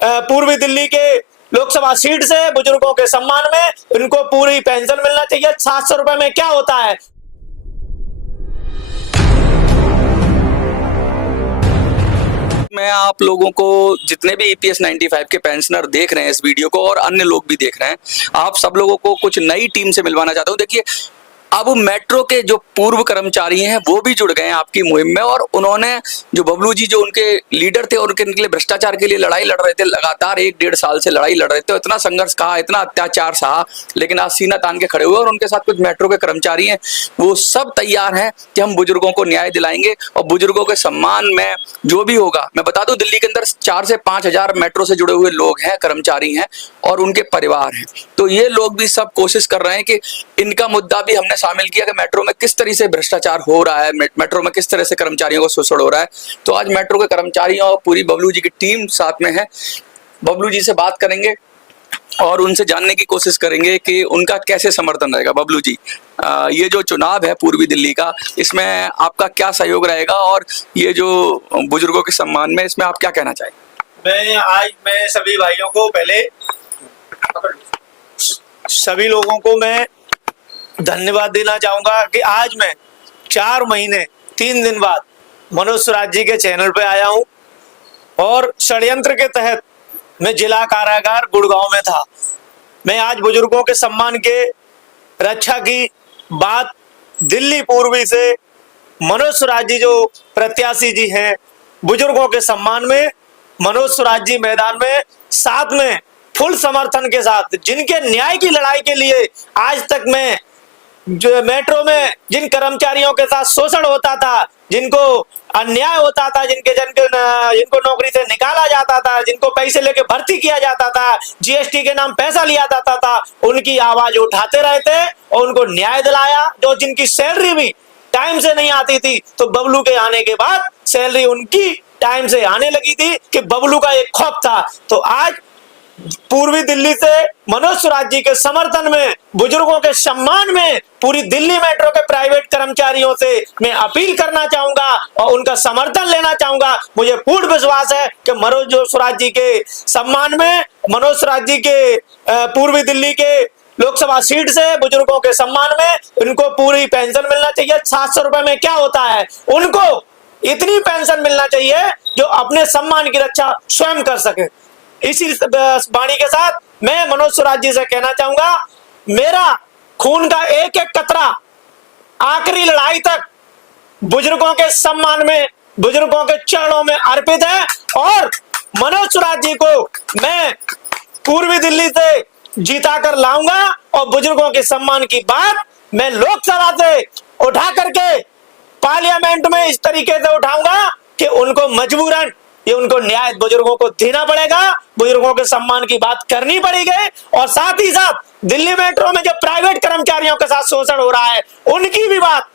पूर्वी दिल्ली के लोकसभा सीट से बुजुर्गों के सम्मान में इनको पूरी पेंशन मिलना चाहिए। 700 रुपए में क्या होता है। मैं आप लोगों को जितने भी EPS 95 के पेंशनर देख रहे हैं इस वीडियो को और अन्य लोग भी देख रहे हैं, आप सब लोगों को कुछ नई टीम से मिलवाना चाहता हूं। देखिए, अब मेट्रो के जो पूर्व कर्मचारी हैं वो भी जुड़ गए हैं आपकी मुहिम में, और उन्होंने जो बबलू जी जो उनके लीडर थे और उनके लिए भ्रष्टाचार के लिए लड़ाई लड़ रहे थे, लगातार 1-1.5 साल से लड़ाई लड़ रहे थे, इतना संघर्ष कहा, इतना अत्याचार सहा, लेकिन आज सीना तान के खड़े हुए। और उनके साथ कुछ मेट्रो के कर्मचारी हैं, वो सब तैयार हैं कि हम बुजुर्गों को न्याय दिलाएंगे और बुजुर्गों के सम्मान में जो भी होगा। मैं बता दूं, दिल्ली के अंदर 4 से 5 हजार मेट्रो से जुड़े हुए लोग हैं, कर्मचारी हैं और उनके परिवार हैं। तो ये लोग भी सब कोशिश कर रहे हैं कि इनका मुद्दा भी हमने शामिल किया कि मेट्रो में किस तरह से भ्रष्टाचार हो रहा है, मेट्रो में किस तरह से कर्मचारियों को शोषण हो रहा है। तो आज मेट्रो के कर्मचारियों और पूरी बबलू जी की टीम साथ में है। बबलू जी से बात करेंगे और उनसे जानने की कोशिश करेंगे कि उनका कैसे समर्थन रहेगा। बबलू जी, ये जो चुनाव है पूर्वी दिल्ली का, इसमें आपका क्या सहयोग रहेगा और ये जो बुजुर्गों के सम्मान में, इसमें आप क्या कहना चाहेंगे? मैं सभी भाइयों को, पहले सभी लोगों को मैं धन्यवाद देना चाहूंगा कि आज मैं 4 महीने 3 दिन बाद मनोज स्वराज जी के चैनल पे आया हूं और षड्यंत्र के तहत मैं जिला कारागार गुड़गांव में था। मैं आज बुजुर्गों के सम्मान के रक्षा की बात दिल्ली पूर्वी से मनोज स्वराज जी जो प्रत्याशी जी हैं, बुजुर्गों के सम्मान में मनोज स्वराज जी मैदान में साथ में फुल समर्थन के साथ, जिनके न्याय की लड़ाई के लिए आज तक मैं जो मेट्रो में जिन कर्मचारियों के साथ शोषण होता था, जिनको अन्याय होता था, जिनको नौकरी से निकाला जाता था, जिनको पैसे लेके भर्ती किया जाता था, GST के नाम पैसा लिया जाता था, उनकी आवाज उठाते रहे थे और उनको न्याय दिलाया। जो जिनकी सैलरी भी टाइम से नहीं आती थी, तो बबलू के आने के बाद सैलरी उनकी टाइम से आने लगी थी कि बबलू का एक खौफ था। तो आज पूर्वी दिल्ली से मनोज स्वराज जी के समर्थन में, बुजुर्गों के सम्मान में पूरी दिल्ली मेट्रो के प्राइवेट कर्मचारियों से मैं अपील करना चाहूंगा और उनका समर्थन लेना चाहूंगा। मुझे पूर्ण विश्वास है कि मनोज स्वराज जी के सम्मान में, मनोज स्वराज जी के पूर्वी दिल्ली के लोकसभा सीट से बुजुर्गों के सम्मान में इनको पूरी पेंशन मिलना चाहिए। 700 रुपए में क्या होता है, उनको इतनी पेंशन मिलना चाहिए जो अपने सम्मान की रक्षा स्वयं कर सके। इसी वाणी के साथ मैं मनोज स्वराज जी से कहना चाहूंगा, मेरा खून का एक एक कतरा आखिरी लड़ाई तक बुजुर्गों के सम्मान में, बुजुर्गों के चरणों में अर्पित है और मनोज स्वराज जी को मैं पूर्वी दिल्ली से जीता कर लाऊंगा और बुजुर्गों के सम्मान की बात मैं लोकसभा से उठा करके पार्लियामेंट में इस तरीके से उठाऊंगा कि उनको मजबूरन ये उनको न्याय बुजुर्गों को देना पड़ेगा, बुजुर्गों के सम्मान की बात करनी पड़ेगी। और साथ ही साथ दिल्ली मेट्रो में जो प्राइवेट कर्मचारियों के साथ शोषण हो रहा है, उनकी भी बात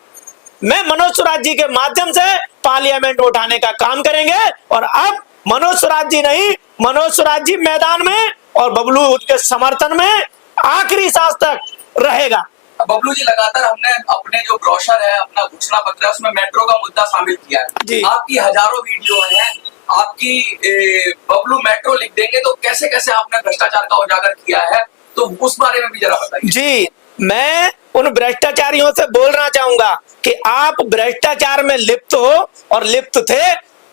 मैं मनोज स्वराज जी के माध्यम से पार्लियामेंट में उठाने का काम करेंगे। और अब मनोज स्वराज जी नहीं, मनोज स्वराज जी मैदान में और बबलू उनके समर्थन में आखिरी सांस तक रहेगा। बबलू जी, लगातार हमने अपने जो ब्रोशर है, अपना घोषणा पत्र है, उसमें मेट्रो का मुद्दा शामिल किया है। आपकी हजारों वीडियो हैं, आपकी बबलू मेट्रो लिख देंगे, तो कैसे कैसे आपने भ्रष्टाचार का उजागर किया है, तो उस बारे में भी जरा बताइए। जी, मैं उन भ्रष्टाचारियों से बोलना चाहूंगा कि आप भ्रष्टाचार में लिप्त हो और लिप्त थे।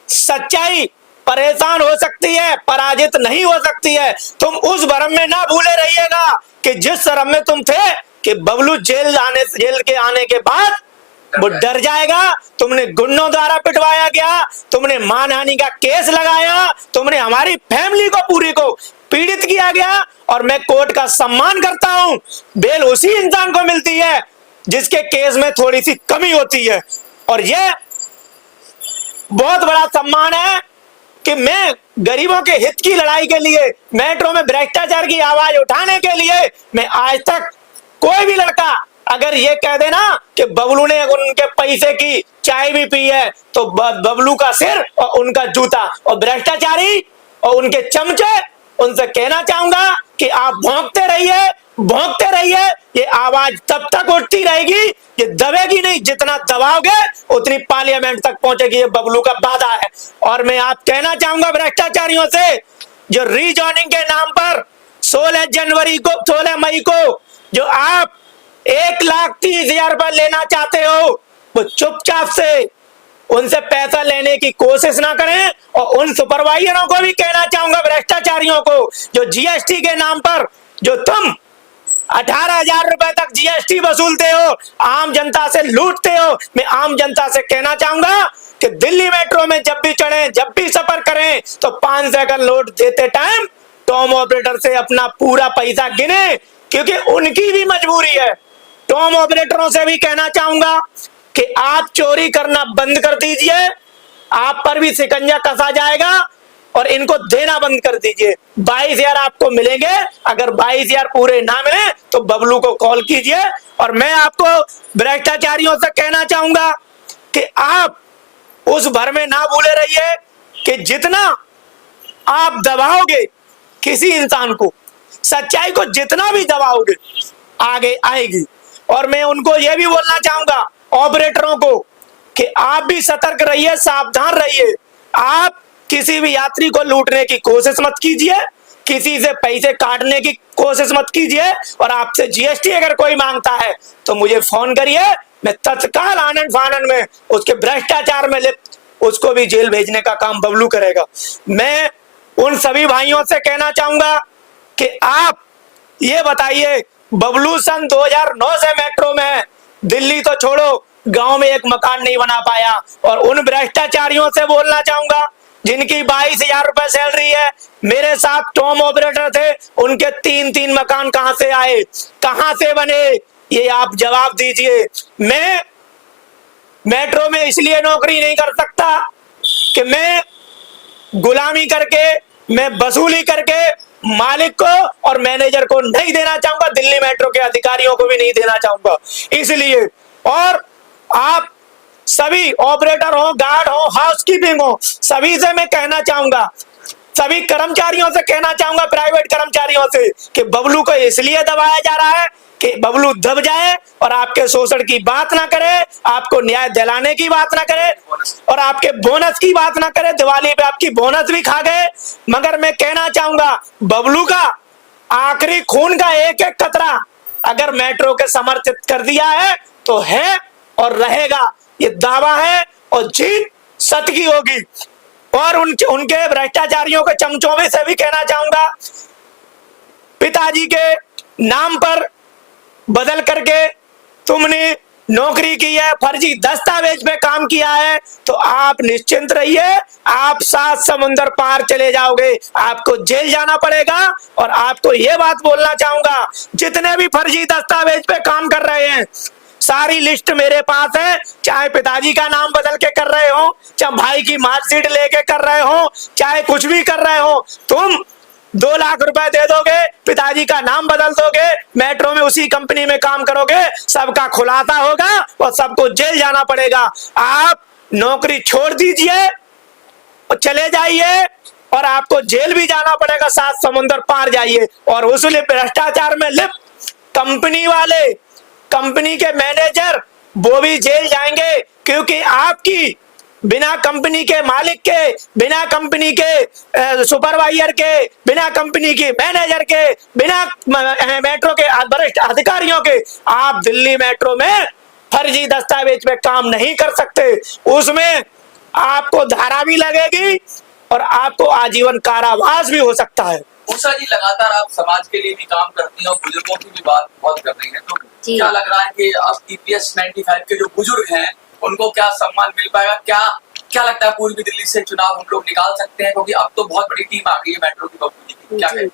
सच्चाई परेशान हो सकती है, पराजित नहीं हो सकती है। तुम उस भ्रम में ना भूले रहिएगा कि जिस भ्रम में तुम थे कि बबलू जेल के आने के बाद वो डर जाएगा। तुमने गुंडों द्वारा पिटवाया गया, तुमने मानहानि का केस लगाया, तुमने हमारी फैमिली को पूरी को पीड़ित किया गया। और मैं कोर्ट का सम्मान करता हूं, बेल उसी इंसान को मिलती है जिसके केस में थोड़ी सी कमी होती है। और यह बहुत बड़ा सम्मान है कि मैं गरीबों के हित की लड़ाई के लिए, मेट्रो में भ्रष्टाचार की आवाज उठाने के लिए, मैं आज तक कोई भी लड़का अगर ये कह देना कि बबलू ने उनके पैसे की चाय भी पी है, तो बबलू का सिर और उनका जूता। और भ्रष्टाचारी और उनके चमचे, उनसे कहना चाहूंगा कि आप भौंकते रहिए, ये आवाज तब तक उठती रहेगी, ये दबेगी नहीं। जितना दबाओगे उतनी पार्लियामेंट तक पहुंचेगी, ये बबलू का वादा है। और मैं आप कहना चाहूंगा भ्रष्टाचारियों से, जो रीजॉइनिंग के नाम पर 16 मई को जो आप 1,30,000 रुपए लेना चाहते हो, वो चुपचाप से उनसे पैसा लेने की कोशिश ना करें। और उन सुपरवाइजरों को भी कहना चाहूंगा, भ्रष्टाचारियों को, जो जीएसटी के नाम पर जो तुम 18,000 रुपए तक जीएसटी वसूलते हो, आम जनता से लूटते हो। मैं आम जनता से कहना चाहूंगा कि दिल्ली मेट्रो में जब भी चढ़े, जब भी सफर करें, तो 5 सेकंड नोट देते टाइम टॉम ऑपरेटर से अपना पूरा पैसा गिने, क्योंकि उनकी भी मजबूरी है। टॉम ऑपरेटरों से भी कहना चाहूंगा कि आप चोरी करना बंद कर दीजिए, आप पर भी शिकंजा कसा जाएगा और इनको देना बंद कर दीजिए। 22,000 आपको मिलेंगे। अगर 22,000 पूरे ना मिले तो बबलू को कॉल कीजिए। और मैं आपको भ्रष्टाचारियों से कहना चाहूंगा कि आप उस भर में ना भूले रहिए कि जितना आप दबाओगे किसी इंसान को, सच्चाई को जितना भी दबाओगे, आगे आएगी। और मैं उनको यह भी बोलना चाहूंगा, ऑपरेटरों को, कि आप भी सतर्क रहिए, सावधान रहिए। आप किसी भी यात्री को लूटने की कोशिश मत कीजिए, किसी से पैसे काटने की कोशिश मत कीजिए। और आपसे जीएसटी अगर कोई मांगता है तो मुझे फोन करिए, मैं तत्काल आनंद फानन में उसके भ्रष्टाचार में लिप्त उसको भी जेल भेजने का काम बबलू करेगा। मैं उन सभी भाइयों से कहना चाहूंगा कि आप ये बताइए, बबलू सन 2009 से मेट्रो में है, दिल्ली तो छोड़ो, गांव में एक मकान नहीं बना पाया। और उन भ्रष्टाचारियों से बोलना चाहूंगा जिनकी 22,000 रुपए सैलरी है, मेरे साथ टॉम ऑपरेटर थे, उनके 3-3 मकान कहां से आए, कहां से बने, ये आप जवाब दीजिए। मैं मेट्रो में इसलिए नौकरी नहीं कर सकता कि मैं गुलामी करके, मैं वसूली करके मालिक को और मैनेजर को नहीं देना चाहूंगा, दिल्ली मेट्रो के अधिकारियों को भी नहीं देना चाहूंगा। इसलिए, और आप सभी ऑपरेटर हो, गार्ड हो, हाउसकीपिंग हो, सभी से मैं कहना चाहूंगा, सभी कर्मचारियों से कहना चाहूंगा, प्राइवेट कर्मचारियों से, कि बबलू को इसलिए दबाया जा रहा है कि बबलू दब जाए और आपके शोषण की बात ना करे, आपको न्याय दिलाने की बात ना करे और आपके बोनस की बात ना करे। दिवाली पे आपकी बोनस भी खा गए। मगर मैं कहना चाहूंगा, बबलू का आखिरी खून का एक एक कतरा अगर मेट्रो के समर्थित कर दिया है तो है और रहेगा, ये दावा है और जीत सत्य की होगी। और उनके भ्रष्टाचारियों के चमचों में से भी कहना चाहूंगा, पिताजी के नाम पर बदल करके तुमने नौकरी की है, फर्जी दस्तावेज पे काम किया है, तो आप निश्चिंत रहिए, आप 7 समुंदर पार चले जाओगे, आपको जेल जाना पड़ेगा। और आपको यह बात बोलना चाहूंगा, जितने भी फर्जी दस्तावेज पे काम कर रहे हैं, सारी लिस्ट मेरे पास है। चाहे पिताजी का नाम बदल के कर रहे हो, चाहे भाई की मार्कशीट लेके कर रहे हो, चाहे कुछ भी कर रहे हो, तुम 2 लाख रुपए दे दोगे, पिताजी का नाम बदल दोगे, मेट्रो में उसी कंपनी में काम करोगे, सबका खुलासा होगा और सबको जेल जाना पड़ेगा। आप नौकरी छोड़ दीजिए और चले जाइए और आपको जेल भी जाना पड़ेगा, 7 समुंदर पार जाइए। और उस भ्रष्टाचार में लिप्त कंपनी वाले, कंपनी के मैनेजर, वो भी जेल जाएंगे, क्योंकि आपकी बिना कंपनी के मालिक के, बिना कंपनी के सुपरवाइजर के, बिना कंपनी के मैनेजर के, बिना मेट्रो के वरिष्ठ अधिकारियों के आप दिल्ली मेट्रो में फर्जी दस्तावेज पे काम नहीं कर सकते। उसमें आपको धारा भी लगेगी और आपको आजीवन कारावास भी हो सकता है। उषा जी, लगातार आप समाज के लिए भी काम करती हैं और बुजुर्गों की भी बात बहुत कर रही हैं, तो क्या लग रहा है कि अब EPS 95 के जो बुजुर्ग हैं उनको क्या सम्मान मिल पाएगा? क्या लगता है, पूर्वी दिल्ली से चुनाव हम लोग निकाल सकते हैं? क्योंकि अब तो बहुत बड़ी टीम आ गई है मेट्रो की, बबलू जी की, क्या कहें?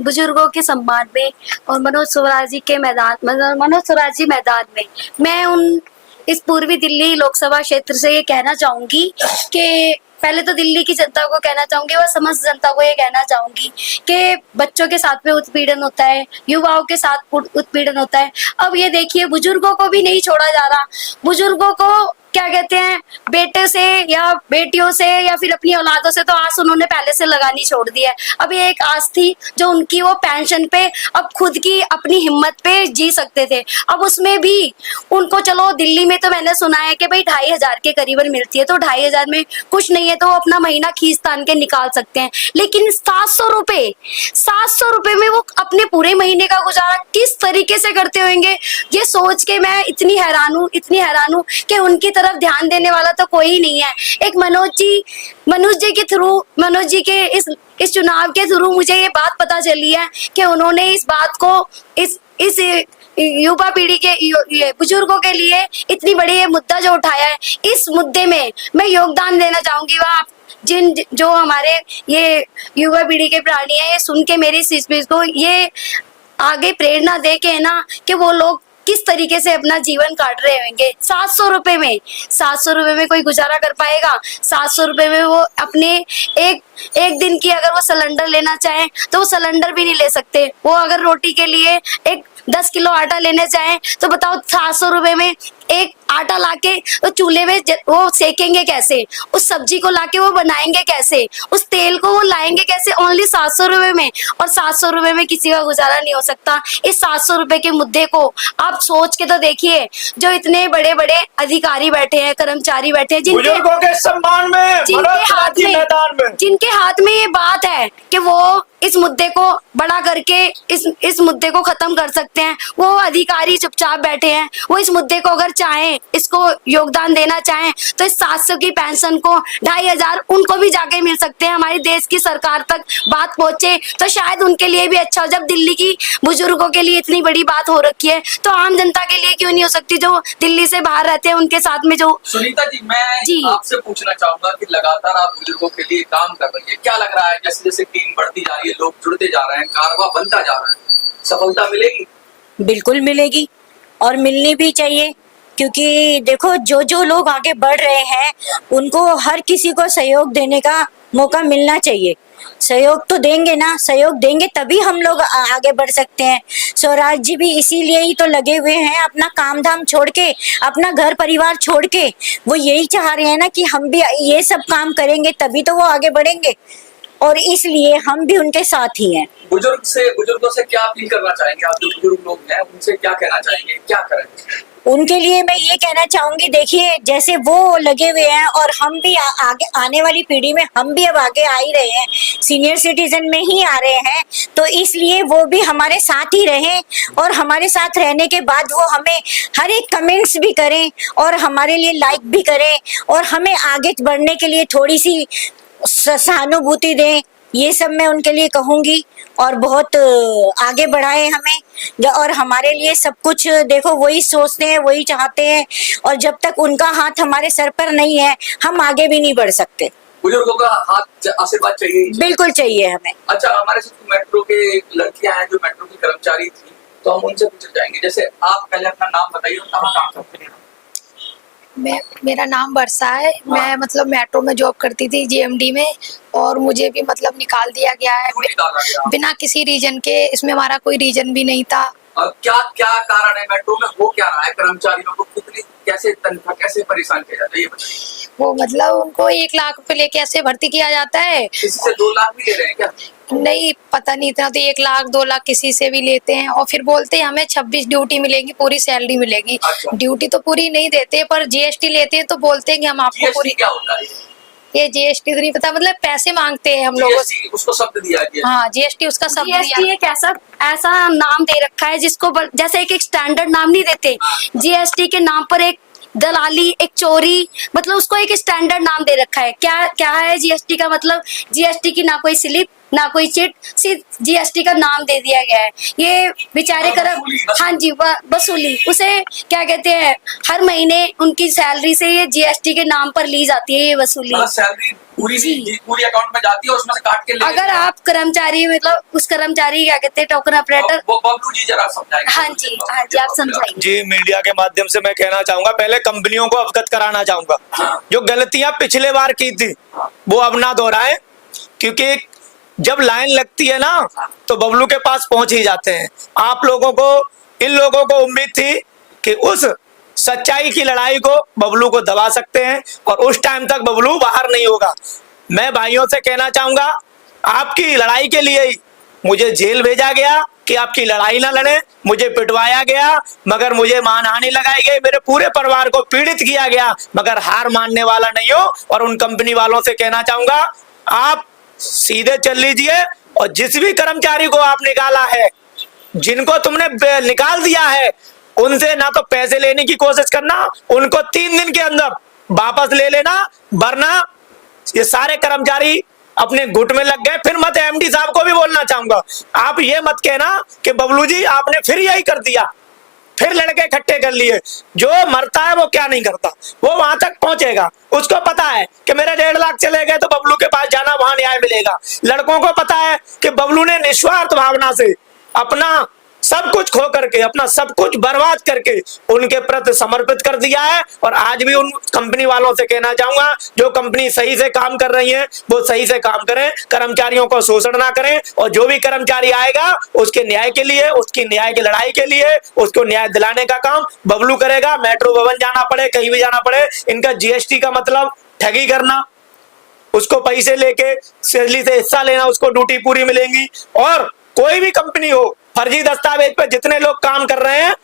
बुजुर्गों के सम्मान में और मनोज स्वराज जी मैदान में मैं इस पूर्वी दिल्ली लोकसभा क्षेत्र से ये कहना चाहूंगी कि पहले तो दिल्ली की जनता को कहना चाहूंगी और समस्त जनता को ये कहना चाहूंगी कि बच्चों के साथ में उत्पीड़न होता है, युवाओं के साथ उत्पीड़न होता है। अब ये देखिए, बुजुर्गों को भी नहीं छोड़ा जा रहा। बुजुर्गों को क्या कहते हैं, बेटे से या बेटियों से या फिर अपनी औलादों से तो आस उन्होंने पहले से लगानी छोड़ दी है। अभी एक आस थी जो उनकी, वो पेंशन पे अब खुद की अपनी हिम्मत पे जी सकते थे। अब उसमें भी उनको, चलो दिल्ली में तो मैंने सुना है कि भाई 2,500 के करीबन मिलती है, तो 2,500 में कुछ नहीं है तो वो अपना महीना खींच तान के निकाल सकते हैं। लेकिन 700 रुपए में वो अपने पूरे महीने का गुजारा किस तरीके से करते होंगे, ये सोच के मैं इतनी हैरान हूँ कि उनकी तरफ ध्यान देने वाला तो कोई ही नहीं है। एक मनोज जी के इस चुनाव के थ्रू मुझे ये बात पता चली है कि उन्होंने इस बात को इस युवा पीढ़ी के ये बुजुर्गों के लिए इतनी बड़ी ये मुद्दा जो उठाया है, इस मुद्दे में मैं योगदान देना चाहूंगी। वह जो हमारे ये युवा पीढ़ी के प्राणी है, ये सुन के मेरी इस स्पीच को ये आगे प्रेरणा दे के, है ना, कि वो लोग किस तरीके से अपना जीवन काट रहे होंगे। 700 रुपए में कोई गुजारा कर पाएगा? 700 रुपए में वो अपने एक दिन की अगर वो सिलेंडर लेना चाहे तो वो सिलेंडर भी नहीं ले सकते। वो अगर रोटी के लिए एक 10 किलो आटा लेने चाहे तो बताओ 700 रुपए में एक आटा लाके तो चूल्हे में वो सेकेंगे कैसे, उस सब्जी को लाके वो बनाएंगे कैसे, उस तेल को वो लाएंगे कैसे, ओनली 700 रुपए में। और 700 रुपए में किसी का गुजारा नहीं हो सकता। इस 700 रुपए के मुद्दे को आप सोच के तो देखिए, जो इतने बड़े बड़े अधिकारी बैठे हैं, कर्मचारी बैठे हैं, बुजुर्गों के सम्मान में, जिनके हाथ में ये बात है कि वो इस मुद्दे को बड़ा करके इस मुद्दे को खत्म कर सकते हैं, वो अधिकारी चुपचाप बैठे हैं। वो इस मुद्दे को अगर चाहें, इसको योगदान देना चाहें, तो इस 700 की पेंशन को 2,500 उनको भी जाके मिल सकते हैं। हमारी देश की सरकार तक बात पहुंचे तो शायद उनके लिए भी अच्छा हो। जब दिल्ली की बुजुर्गों के लिए इतनी बड़ी बात हो रखी है तो आम जनता के लिए क्यों नहीं हो सकती, जो दिल्ली से बाहर रहते हैं उनके साथ में जो। सुनीता जी, मैं आपसे पूछना चाहूंगा कि लगातार आप बुजुर्गों के लिए काम कर रही है, क्या लग रहा है जैसे जैसे टीम बढ़ती जा रही है, लोग जुड़ते जा रहे हैं, कारवा बनता जा रहा है, सफलता मिलेगी? बिल्कुल मिलेगी और मिलनी भी चाहिए, क्योंकि देखो जो लोग आगे बढ़ रहे हैं उनको हर किसी को सहयोग देने का मौका मिलना चाहिए। सहयोग तो देंगे ना, सहयोग देंगे तभी हम लोग आगे बढ़ सकते हैं। स्वराज जी भी इसीलिए ही तो लगे हुए हैं, अपना काम धाम छोड़ के, अपना घर परिवार छोड़ के, वो यही चाह रहे हैं ना कि हम भी ये सब काम करेंगे तभी तो वो आगे बढ़ेंगे, और इसलिए हम भी उनके साथ ही हैं। बुजुर्गों से क्या अपील करना चाहेंगे आप? जो बुजुर्ग लोग हैं उनसे क्या कहना चाहेंगे, क्या करें? उनके लिए मैं ये कहना चाहूंगी, देखिए जैसे वो लगे हुए हैं और हम भी आगे आने वाली पीढ़ी में हम भी अब आगे आ ही रहे हैं, सीनियर सिटीजन में ही आ रहे हैं, तो इसलिए वो भी हमारे साथ ही रहें, और हमारे साथ रहने के बाद वो हमें हर एक कमेंट्स भी करें और हमारे लिए लाइक भी करें और हमें आगे बढ़ने के लिए थोड़ी सी सहानुभूति दें। ये सब मैं उनके लिए कहूंगी, और बहुत आगे बढ़ाए हमें, और हमारे लिए सब कुछ देखो वही सोचते हैं, वही चाहते हैं, और जब तक उनका हाथ हमारे सर पर नहीं है हम आगे भी नहीं बढ़ सकते। बुजुर्गों का हाथ, आशीर्वाद चाहिए? बिल्कुल चाहिए हमें। अच्छा, हमारे साथ मेट्रो के लड़कियां हैं जो मेट्रो की कर्मचारी थी, तो हम उनसे पूछना चाहेंगे, जैसे आप पहले अपना नाम बताइए और कहाँ काम करते हैं? मेरा नाम वर्षा है। मैं मतलब मेट्रो में जॉब करती थी, जीएमडी में, और मुझे भी मतलब निकाल दिया गया है बिना किसी रीजन के। इसमें हमारा कोई रीजन भी नहीं था। क्या क्या कारण है? मेट्रो में हो क्या रहा है? कर्मचारियों को कितनी कैसे तनख्वाह, कैसे परेशान किया जाता है, ये बताइए। वो मतलब उनको 1 लाख रुपए लेके ऐसे भर्ती किया जाता है। किसी से 2 लाख भी ले रहे हैं क्या? नहीं, पता नहीं इतना, तो 1 लाख 2 लाख किसी से भी लेते हैं, और फिर बोलते हैं हमें 26 ड्यूटी मिलेगी, पूरी सैलरी मिलेगी। अच्छा। ड्यूटी तो पूरी नहीं देते, पर जीएसटी लेते हैं तो बोलते हैं कि हम आपको पूरी। क्या होता है ये? जीएसटी तो नहीं पता, मतलब पैसे मांगते हैं हम लोगों से। उसको शब्द दिया गया। हाँ, जीएसटी उसका शब्द दिया। जीएसटी एक ऐसा नाम दे रखा है जिसको जैसे एक स्टैंडर्ड नाम नहीं देते, जीएसटी के नाम पर एक दलाली, एक चोरी, मतलब उसको एक स्टैंडर्ड नाम दे रखा है। क्या है जीएसटी का मतलब? जीएसटी की ना कोई स्लिप, ना कोई चिट, सिर्फ जीएसटी का नाम दे दिया गया है। ये बेचारे हाँ जी, वसूली, उसे क्या कहते हैं, हर महीने उनकी सैलरी से ये जीएसटी के नाम पर ली जाती है ये वसूली। सैलरी पूरी अकाउंट में जाती है, उसमें से काट के ले। अगर आप कर्मचारी, मतलब उस कर्मचारी क्या कहते हैं, टोकन ऑपरेटर। बबलू जी जरा समझाएंगे। हाँ जी आप समझाइए। जी, मीडिया के माध्यम से मैं कहना चाहूंगा, पहले कंपनियों को अवगत कराना चाहूंगा, जो गलतियां पिछले बार की थी वो अब ना दोहराएं, क्योंकि जब लाइन लगती है ना तो बबलू के पास पहुंच ही जाते हैं। आप लोगों को, इन लोगों को उम्मीद थी कि उस सच्चाई की लड़ाई को बबलू को दबा सकते हैं और उस टाइम तक बबलू बाहर नहीं होगा। मैं भाइयों से कहना चाहूंगा, आपकी लड़ाई के लिए ही मुझे जेल भेजा गया कि आपकी लड़ाई ना लड़े, मुझे पिटवाया गया मगर मुझे मानहानि लगाई गई, मेरे पूरे परिवार को पीड़ित किया गया, मगर हार मानने वाला नहीं हो। और उन कंपनी वालों से कहना चाहूंगा, आप सीधे चल लीजिए और जिस भी कर्मचारी को आप निकाला है, जिनको तुमने निकाल दिया है, उनसे ना तो पैसे लेने की कोशिश करना, उनको 3 दिन के अंदर वापस ले लेना, वरना ये सारे कर्मचारी अपने गुट में लग गए। फिर मत एमडी साहब को भी बोलना चाहूंगा, आप ये मत कहना कि बबलू जी आपने फिर यही कर दिया, फिर लड़के इकट्ठे कर लिए। जो मरता है वो क्या नहीं करता, वो वहां तक पहुंचेगा। उसको पता है कि मेरे 1.5 लाख चले गए तो बबलू के पास जाना, वहां न्याय मिलेगा। लड़कों को पता है कि बबलू ने निस्वार्थ भावना से अपना सब कुछ खो करके, अपना सब कुछ बर्बाद करके उनके प्रति समर्पित कर दिया है। और आज भी उन कंपनी वालों से कहना चाहूंगा, जो कंपनी सही से काम कर रही है वो सही से काम करें, कर्मचारियों को शोषण ना करें। और जो भी कर्मचारी आएगा उसके न्याय के लिए, उसकी न्याय की लड़ाई के लिए, उसको न्याय दिलाने का काम बबलू करेगा। मेट्रो भवन जाना पड़े, कहीं भी जाना पड़े, इनका जीएसटी का मतलब ठगी करना, उसको पैसे लेके सैलरी से हिस्सा लेना, उसको ड्यूटी पूरी मिलेंगी। और कोई भी कंपनी हो, फर्जी दस्तावेज पे जितने लोग काम कर रहे हैं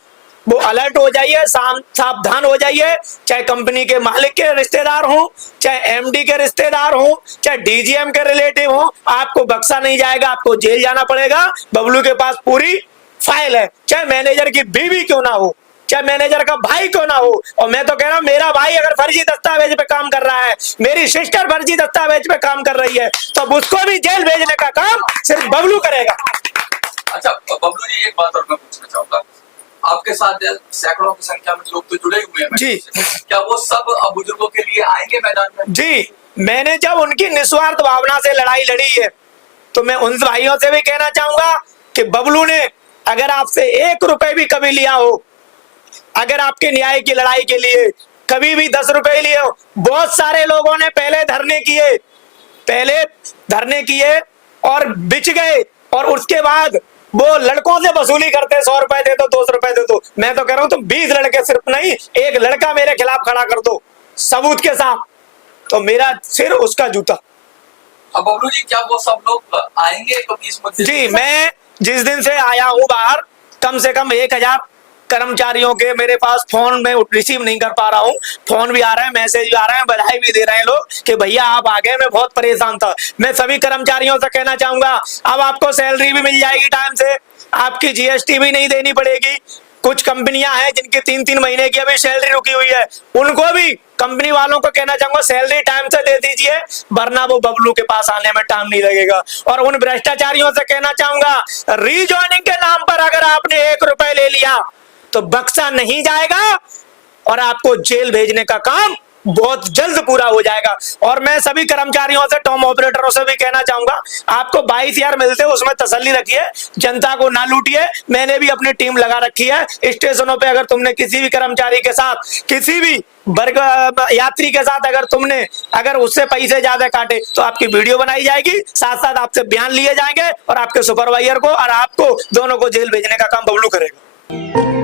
वो अलर्ट हो जाइए, सावधान हो जाइए। चाहे कंपनी के मालिक के रिश्तेदार हो, चाहे एमडी के रिश्तेदार हो, चाहे डीजीएम के रिलेटिव हो, आपको बख्शा नहीं जाएगा, आपको जेल जाना पड़ेगा। बबलू के पास पूरी फाइल है, चाहे मैनेजर की बीवी क्यों ना हो, चाहे मैनेजर का भाई क्यों ना हो। और मैं तो कह रहा हूं, मेरा भाई अगर फर्जी दस्तावेज पे काम कर रहा है, मेरी सिस्टर फर्जी दस्तावेज पे काम कर रही है, तो उसको भी जेल भेजने का काम सिर्फ बबलू करेगा। अच्छा बबलू जी, एक बात और मैं पूछना चाहूंगा, आपके साथ सैकड़ों की संख्या में लोग तो जुड़े हुए हैं जी, क्या वो सब बुजुर्गों के लिए आएंगे मैदान में? जी, मैंने जब उनकी निस्वार्थ भावना से लड़ाई लड़ी है तो मैं उन भाइयों से भी कहना चाहूंगा कि बबलू ने अगर आपसे 1 रुपए भी कभी लिया हो, अगर आपके न्याय की लड़ाई के लिए कभी भी 10 रुपए लिए हो, बहुत सारे लोगों ने पहले धरने किए और बिच गए, और उसके बाद वो लड़कों से वसूली करते, 100 रुपए दे दो, 200 रुपए दे दो। मैं तो कह रहा हूं तुम 20 लड़के, सिर्फ नहीं 1 लड़का मेरे खिलाफ खड़ा कर दो सबूत के साथ, तो मेरा सिर उसका जूता। अब बबलू जी, क्या वो सब लोग आएंगे कभी इस मुद्दे? जी, मैं जिस दिन से आया हूं बाहर, कम से कम 1000 कर्मचारियों के मेरे पास फोन में रिसीव नहीं कर पा रहा हूं। फोन भी आ रहे हैं, मैसेज भी आ रहे हैं, बधाई भी दे रहे हैं लोग कि भैया आप आ गए, मैं बहुत परेशान था। मैं सभी कर्मचारियों से कहना चाहूंगा, अब आपको सैलरी भी मिल जाएगी टाइम से, आपकी जीएसटी भी नहीं देनी पड़ेगी। कुछ कंपनियां हैं जिनकी 3-3 महीने की अभी सैलरी रुकी हुई है, उनको भी कंपनी वालों को कहना चाहूंगा सैलरी टाइम से दे दीजिए, वरना वो बबलू के पास आने में टाइम नहीं लगेगा। और उन भ्रष्टाचारियों से कहना चाहूंगा, रीजॉइनिंग के नाम पर अगर आपने 1 रुपए ले लिया तो बख्शा नहीं जाएगा और आपको जेल भेजने का काम बहुत जल्द पूरा हो जाएगा। और मैं सभी कर्मचारियों से, टॉम ऑपरेटरों से भी कहना चाहूंगा, आपको 22,000 मिलते हैं, उसमें तसल्ली रखिए, जनता को ना लूटिए। मैंने भी अपनी टीम लगा रखी है स्टेशनों पे। अगर तुमने किसी भी कर्मचारी के साथ, किसी भी वर्ग यात्री के साथ अगर उससे पैसे ज्यादा काटे तो आपकी वीडियो बनाई जाएगी, साथ साथ आपसे बयान लिए जाएंगे और आपके सुपरवाइजर को और आपको दोनों को जेल भेजने का काम बबलू करेगा।